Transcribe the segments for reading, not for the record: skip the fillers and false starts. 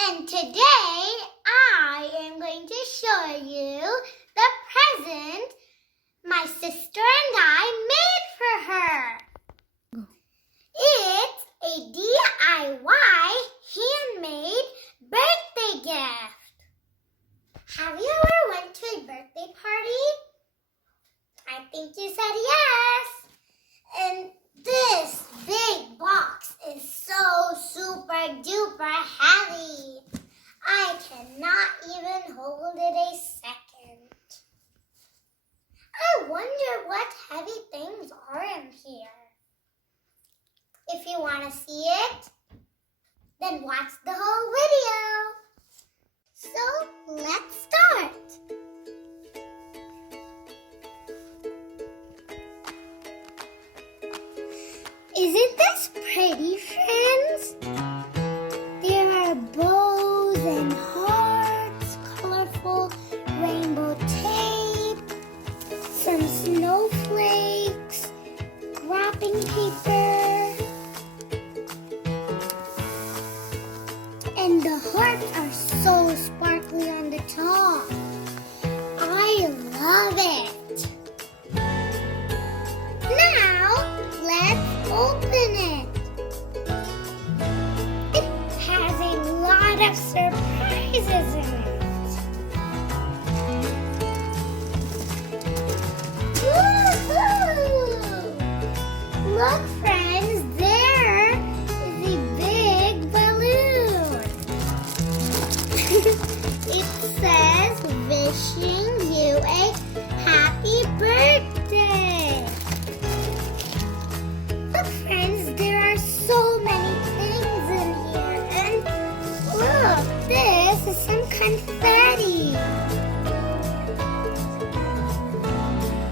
And today I am going to show you the present my sister and I made for her. It's a DIY handmade birthday gift. Have you ever went to a birthday party? I think you said yes. And this big box is so super duper heavy. I cannot even hold it a second. I wonder what heavy things are in here. If you want to see it, then watch the whole video. So let's start. Isn't this pretty, friends? There are bows and hearts, colorful rainbow tape, some snowflakes, wrapping paper, and the hearts are so sparkly on the top. I love it. Now, let's open it. It has a lot of surprises in it. Woohoo! Look, friends, there is a big balloon. It says, wishing you a happy birthday. Look, friends, there are so many things in here. And look, this is some confetti.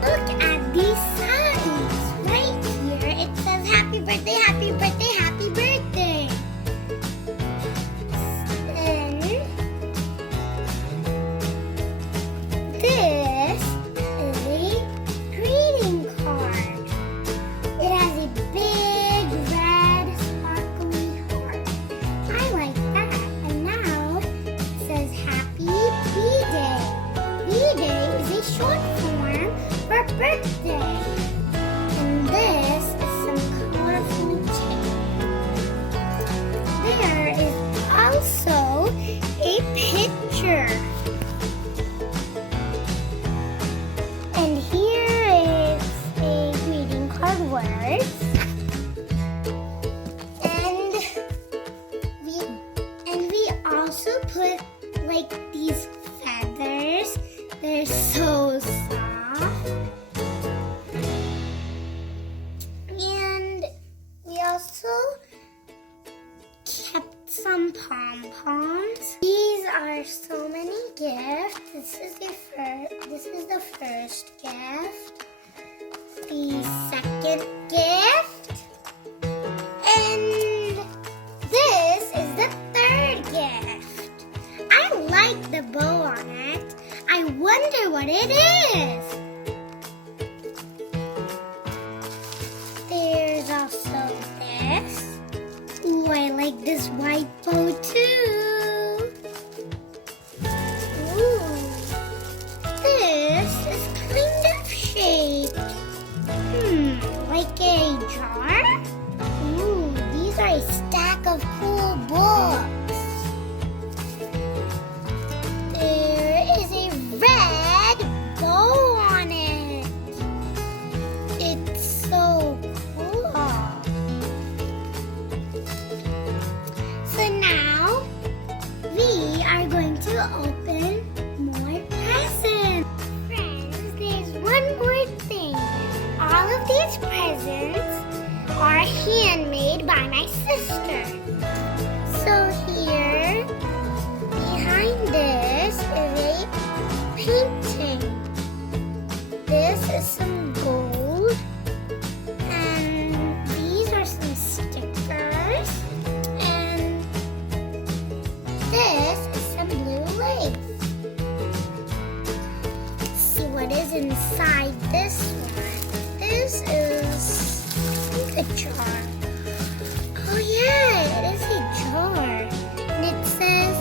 Look at these signs. Right here, it says happy birthday, happy birthday, happy birthday. And this is a greeting card. It has a big red sparkly heart. I like that. And now it says happy B-Day. B-Day is a short form for birthday. And this is some colorful tape. There is also a picture. And here is a greeting card words. And we also put like these feathers. They're so soft. And we also kept some pom-poms. These are so many gifts. This is the first gift. The second gift. And this is the third gift. I like the bow on it. I wonder what it is. There's also this. Ooh, I like this white bow too. Ooh, this is kind of shaped. Like a jar? Ooh, these are a stack of cool books. There is a red bow on it. It's so cool. So now we are going to open more presents. Friends, there's one more thing. All of these presents are handmade by my sister. So here, behind this is a painting. This is some gold. And these are some stickers. And this is some blue lace. Let's see what is inside this one. This is a jar. Oh yeah, it is a jar. And it says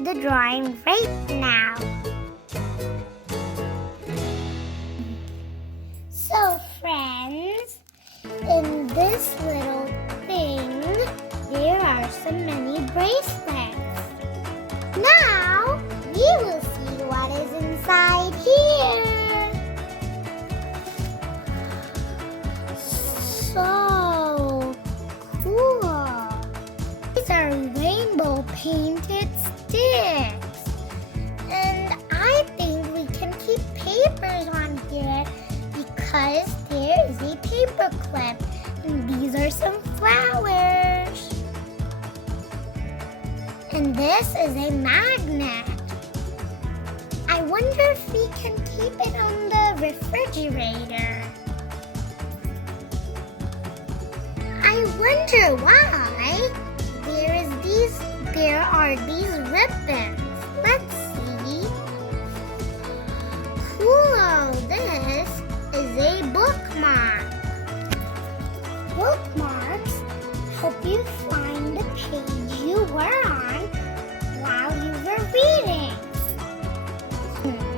to the drawing right now. So friends, in this little thing, there are so many bracelets. Now, we will see what is inside here. So cool. These are rainbow painted sticks. And I think we can keep papers on here because there is a paper clip. And these are some flowers. And this is a magnet. I wonder if we can keep it on the refrigerator. I wonder why there are these ribbons. Let's see. Cool, this is a bookmark. Bookmarks help you find the page you were on while you were reading.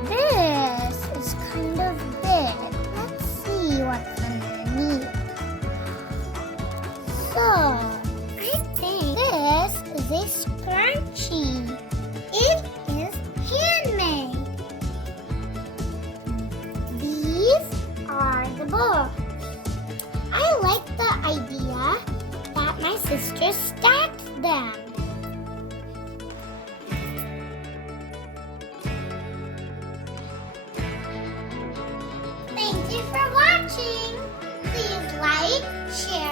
This is kind of big. Let's see what's underneath. So, I think this is a scrunchie. It is handmade. These are the books. I like the idea that my sister stacked them. Thank you for watching. Please like, share,